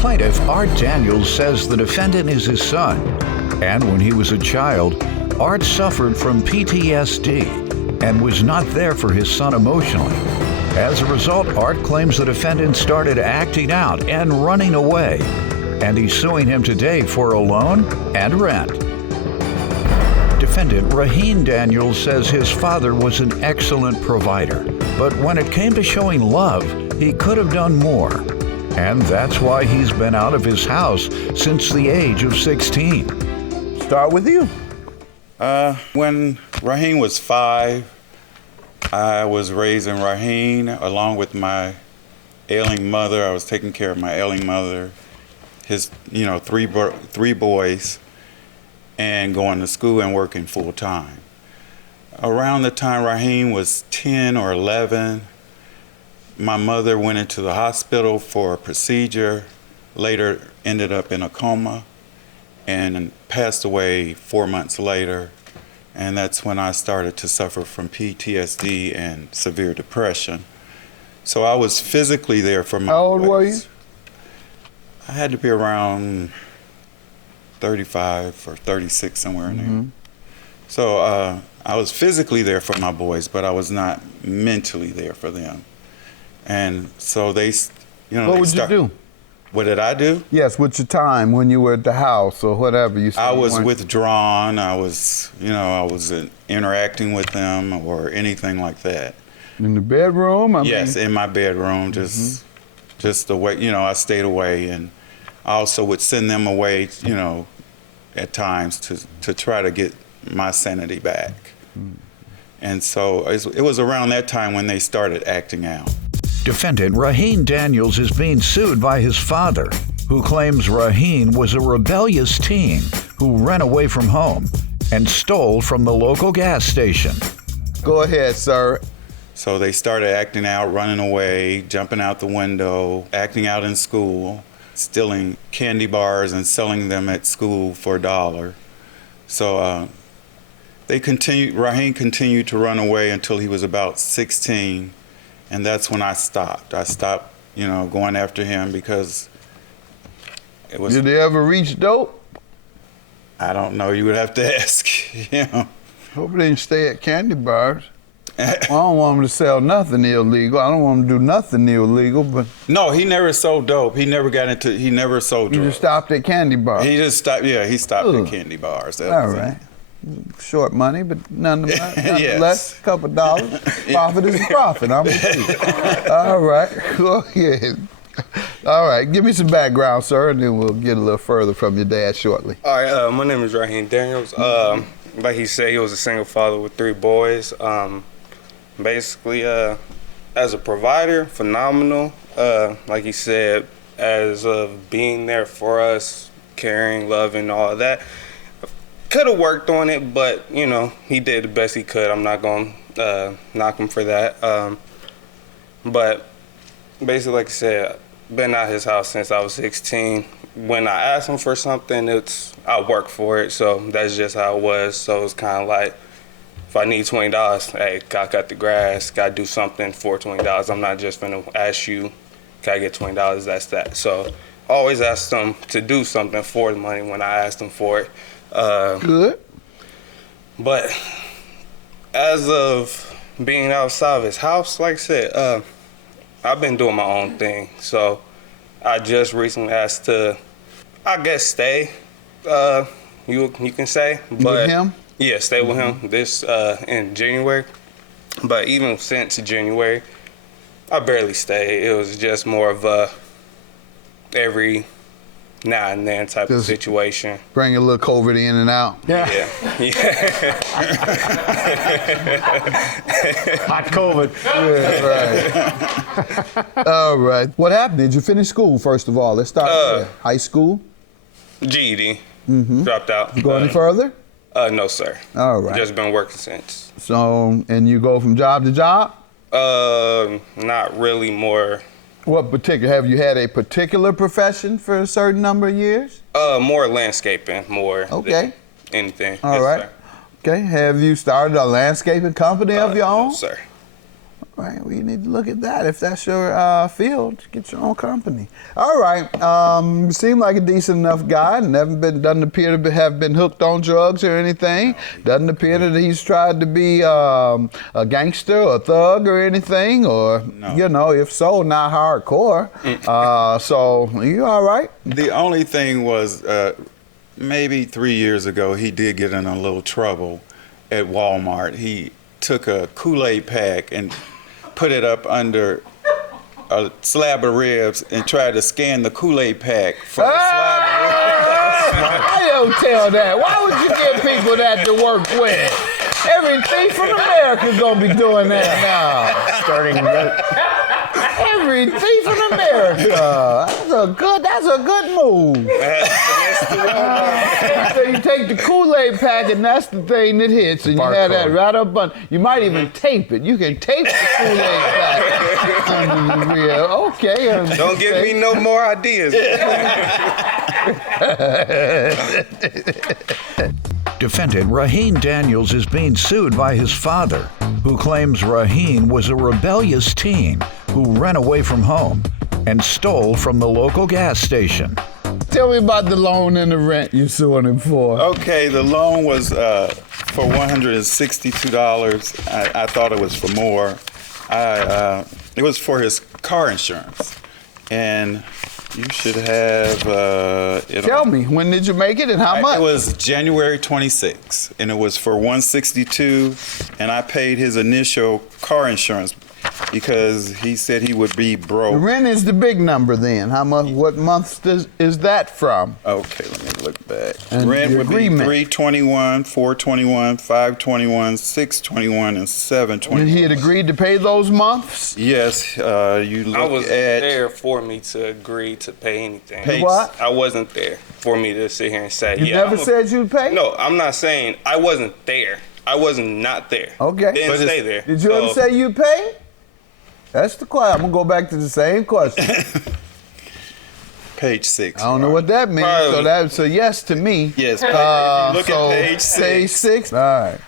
Plaintiff, Art Daniels, says the defendant is his son. And when he was a child, Art suffered from PTSD and was not there for his son emotionally. As a result, Art claims the defendant started acting out and running away, and he's suing him today for a loan and rent. Defendant Raheen Daniels says his father was an excellent provider, but when it came to showing love, he could have done more. And that's why he's been out of his house since the age of 16. Start with you. When Raheen was 5, I was raising Raheen along with my ailing mother. I was taking care of my ailing mother, his, three boys, and going to school and working full time. Around the time Raheen was 10 or 11, my mother went into the hospital for a procedure, later ended up in a coma, and passed away 4 months later. And that's when I started to suffer from PTSD and severe depression. So I was physically there for my How old were you? I had to be around 35 or 36, somewhere in there. So I was physically there for my boys, but I was not mentally there for them. And so they, What would you do? What did I do? Yes, with your time when you were at the house or whatever. I was withdrawn. I was, I wasn't interacting with them or anything like that. In the bedroom? Yes, in my bedroom, just the way, I stayed away. And I also would send them away, at times to try to get my sanity back. And so it was around that time when they started acting out. Defendant Raheen Daniels is being sued by his father, who claims Raheen was a rebellious teen who ran away from home and stole from the local gas station. Go ahead, sir. So they started acting out, running away, jumping out the window, acting out in school, stealing candy bars and selling them at school for $1. So Raheen continued to run away until he was about 16. And that's when I stopped. I stopped, going after him because it was... Did they ever reach dope? I don't know. You would have to ask him. Hope they didn't stay at candy bars. I don't want them to sell nothing illegal. I don't want them to do nothing illegal, but... No, he never sold dope. He never sold drugs. You just stopped at candy bars? He just stopped, he stopped at candy bars. All right. Short money, but nonetheless, Yes. a couple dollars. Profit is profit. I'm with you. All right, go ahead. All right, give me some background, sir, and then we'll get a little further from your dad shortly. All right, my name is Raheen Daniels. Like he said, he was a single father with 3 boys. Basically, as a provider, phenomenal. Like he said, as of being there for us, caring, loving, all of that. Could have worked on it, but, he did the best he could. I'm not going to knock him for that. But basically, like I said, been out his house since I was 16. When I asked him for something, I work for it, so that's just how it was. So it's kind of like, if I need $20, hey, gotta cut the grass, gotta do something for $20. I'm not just gonna ask you, can I get $20? That's that. So I always ask them to do something for the money when I ask them for it. Good. But as of being outside of his house, like I said, I've been doing my own thing. So I just recently asked to, I guess, stay, you can say. But with him? Yeah, stay with him this in January. But even since January, I barely stayed. It was just more of a every now and then type of situation. Bring a little COVID in and out. Yeah. Hot COVID. Yeah, right. All right. What happened? Did you finish school, first of all? Let's start there. High school? GED. Dropped out. You go any further? No, sir. All right. Just been working since. So, and you go from job to job? Not really, more. What particular? Have you had a particular profession for a certain number of years? More landscaping, more than anything. All right. Sir. Okay. Have you started a landscaping company of your own? No, sir. right, well, you need to look at that. If that's your field, get your own company. All right, you seem like a decent enough guy. Doesn't appear to have been hooked on drugs or anything. Doesn't appear that he's tried to be a gangster or a thug or anything, or, you know, if so, not hardcore. So, you all right? The only thing was maybe 3 years ago, he did get in a little trouble at Walmart. He took a Kool-Aid pack and put it up under a slab of ribs and tried to scan the Kool-Aid pack for the slab of ribs. I don't tell that. Why would you get people that to work with? Every thief in America gonna be doing that now. Starting Every thief in America. That's a good move. So you take the Kool-Aid pack and that's the thing that hits, and you have that right up on. You might even tape it. You can tape the Kool-Aid pack under the rib. Okay. Don't give me no more ideas. Defendant Raheen Daniels is being sued by his father, who claims Raheen was a rebellious teen who ran away from home and stole from the local gas station. Tell me about the loan and the rent you're suing him for. Okay, the loan was for $162. I thought it was for more. It was for his car insurance, and you should have. Tell me, when did you make it and how much? It was January 26th, and it was for $162, and I paid his initial car insurance because he said he would be broke. The rent is the big number then. How much? What months is that from? Okay, let me look back. And Rent the would agreement. be $321, $421, $521, $621, and $721. And he had agreed to pay those months? Yes, you look I wasn't at there for me to agree to pay anything. Pay- What? I wasn't there for me to sit here and say, You yeah. never said you'd pay? No, I'm not saying I wasn't there. I wasn't not there. Okay. Didn't But stay there. Did you ever say you'd pay? That's the question. I'm going to go back to the same question. page 6. I don't know what that means, so that's a yes to me. Yes, if you look so at page 6. Page 6. All right.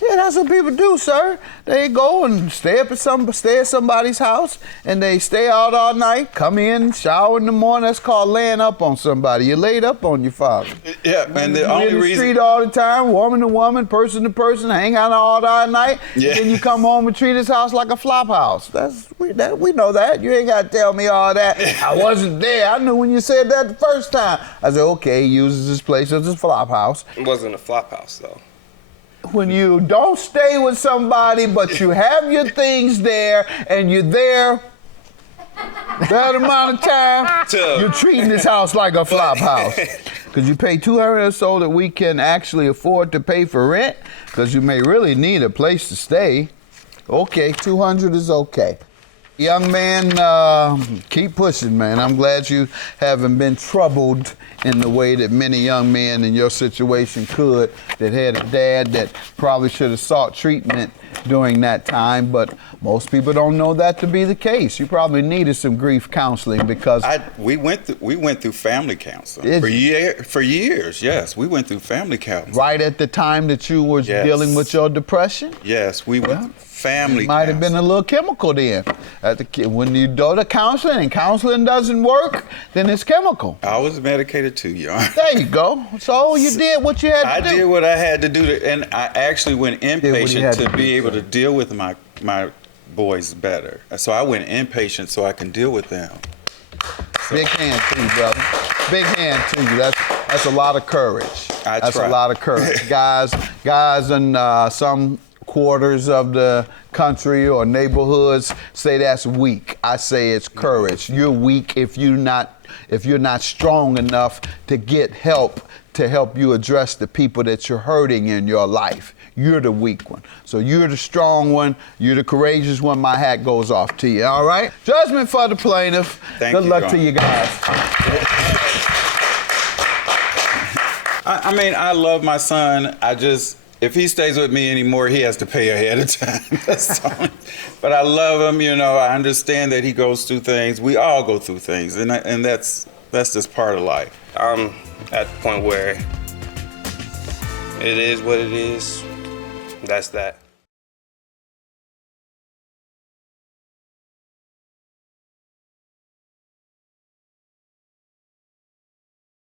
Yeah, that's what people do, sir. They go and stay at somebody's house, and they stay out all night, come in, shower in the morning. That's called laying up on somebody. You laid up on your father. Yeah, and the You only in the reason. street all the time, woman to woman, person to person, hang out all night. Yeah. And then you come home and treat his house like a flop house. We know that. You ain't got to tell me all that. I wasn't there. I knew when you said that the first time. I said, okay, he uses this place as a flop house. It wasn't a flop house, though. When you don't stay with somebody, but you have your things there, and you're there that amount of time, you're treating this house like a flop house. Because you pay $200 so that we can actually afford to pay for rent, because you may really need a place to stay. Okay, $200 is okay. Young man, keep pushing, man. I'm glad you haven't been troubled in the way that many young men in your situation could, that had a dad that probably should have sought treatment during that time, but most people don't know that to be the case. You probably needed some grief counseling because We went through family counseling Did for years. Yes, we went through family counseling. right at the time that you were Yes. dealing with your depression, Yes, we went through family. might have been a little chemical then. When you go to counseling and counseling doesn't work, then it's chemical. I was medicated too, young. There you go. So you did what you had to I do. did what I had to do, and I actually went what you inpatient had to to be do, able to deal with my boys better. So I went inpatient so I can deal with them. Big hand to you, brother. Big hand to you. That's a lot of courage. That's try. a lot of courage. Guys in some quarters of the country or neighborhoods say that's weak. I say it's courage. You're weak if you're not strong enough to get help to help you address the people that you're hurting in your life. You're the weak one. So you're the strong one. You're the courageous one. My hat goes off to you, all right? Judgment for the plaintiff. Thank Good you, luck John. to you guys. I mean, I love my son. If he stays with me anymore, he has to pay ahead of time. That's all. But I love him, I understand that he goes through things. We all go through things, and that's just part of life. I'm at the point where it is what it is. That's that.